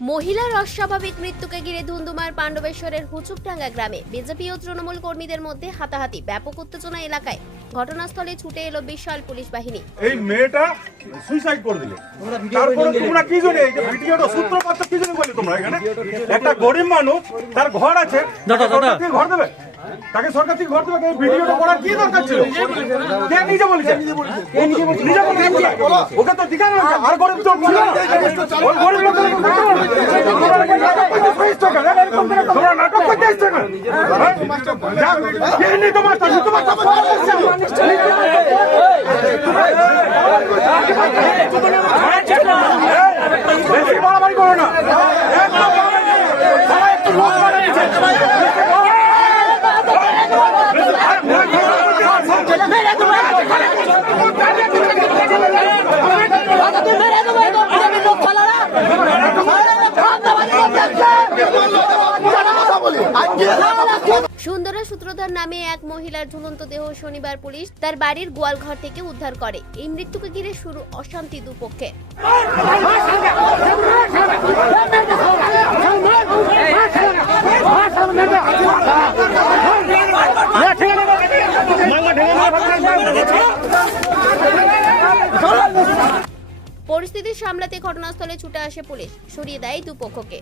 মহিলার অস্বাভাবিক মৃত্যুকে ঘিরে ধুন্ধুমার পাণ্ডবেশ্বরের হুচুকডাঙ্গা গ্রামে বিজেপি ও তৃণমূল কর্মীদের মধ্যে হাতাহাতি, ব্যাপক উত্তেজনা এলাকায়। ঘটনাস্থলে ছুটে এলো বিশাল পুলিশ বাহিনী। এই মেয়েটা সুইসাইড করে দিলে, তারপরে তোমরা কি জানো এই ভিডিওটা সূত্রপাত কি জানো বলি তোমরা এখানে একটা গরিব মানুষ তার ঘর আছে, ঘর দেবে তাকে সরকার থেকে ঘর দেবে, ভিডিওটা করার কি দরকার ছিল? কে নিজে বলেছে? নিজে বলেছে ওকে তো দিকা না, আর গরিব তো ছিল না, ওই গরিব লোক তোমরা নাটক করতে এসছো না? কে নি তোমার বেশি বাড়াবাড়ি করো না। সুন্দরা সূত্রধর নামে এক মহিলার ঝুলন্ত দেহ শনিবার পুলিশ তার বাড়ির গোয়ালঘর থেকে উদ্ধার করে। এই মৃত্যুকে ঘিরে শুরু অশান্তি দুপক্ষে। পরিস্থিতি সামলাতে ঘটনাস্থলে ছুটে আসে পুলিশ, সরিয়ে দেয় দুপক্ষকে।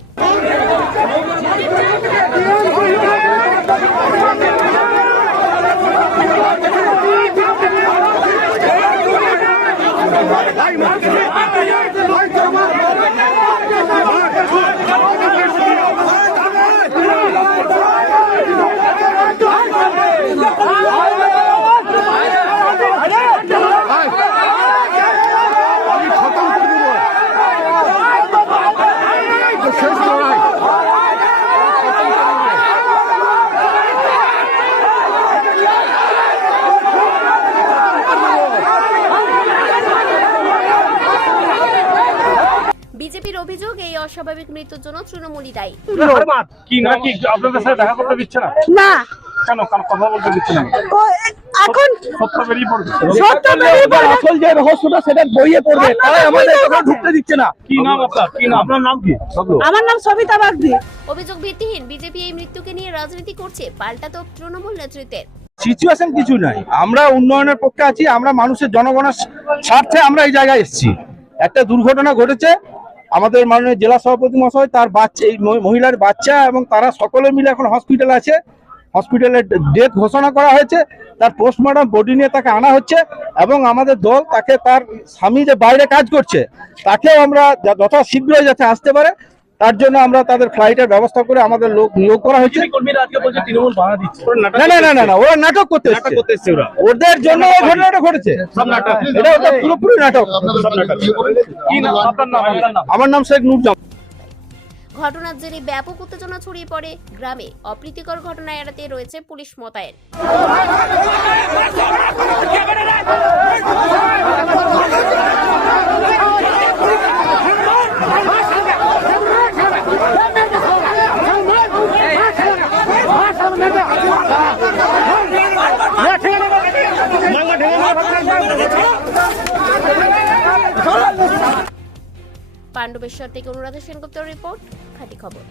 বিজেপির অভিযোগ, এই অস্বাভাবিক মৃত্যুর জন্য তৃণমূলই দায়ী। কি না কি আপনাদের সাথে দেখা করতে দিচ্ছে না? না, কেন কথা বলতে দিচ্ছে না? এখন সত্য বেরিয়ে পড়বে, আসল যে রহস্যটা সেটা বইয়ে পড়বে, তাই আমাদের কথা ঢুকতে দিচ্ছে না। কি নাম আপনার? কি নাম? আপনার নাম কি? আমার নাম সবিতা বাগদি। অভিযোগ ভিত্তিহীন, বিজেপি এই মৃত্যুকে নিয়ে রাজনীতি করছে, পাল্টা তো তৃণমূল নেতৃত্বের। সিচুয়েশন কিছু নাই, আমরা উন্নয়নের পক্ষে আছি, আমরা মানুষের জনগণের স্বার্থে আমরা এই জায়গায় এসেছি। একটা দুর্ঘটনা ঘটেছে, আমাদের মাননীয় জেলা সভাপতি মহাশয় তার বাচ্চা, এই মহিলার বাচ্চা এবং তারা সকলে মিলে এখন হসপিটালে আছে। হসপিটালে ডেথ ঘোষণা করা হয়েছে, তার পোস্টমর্টম বডি নিয়ে তাকে আনা হচ্ছে এবং আমাদের দল তাকে, তার স্বামী যে বাইরে কাজ করছে তাকেও আমরা যথা শীঘ্রই যাতে আসতে পারে তার জন্য আমরা তাদের ফ্লাইটের ব্যবস্থা করে আমাদের লোক নিয়োগ করা হয়েছে। না না না না, ওরা নাটক করতে এসেছে, ওদের জন্য এই ঘটনাটা ঘটেছে। এটা ওটা পুরোপুরি নাটক। আমার নাম শেখ নূরজামান। ঘটনার জেরে ব্যাপক উত্তেজনা ছড়িয়ে পড়ে গ্রামে। অপ্রীতিকর ঘটনা এড়াতে রয়েছে পুলিশ মোতায়েন। পাণ্ডবেশ্বর থেকে অনুরাধা সেনগুপ্তের রিপোর্ট, খাঁটি খবর।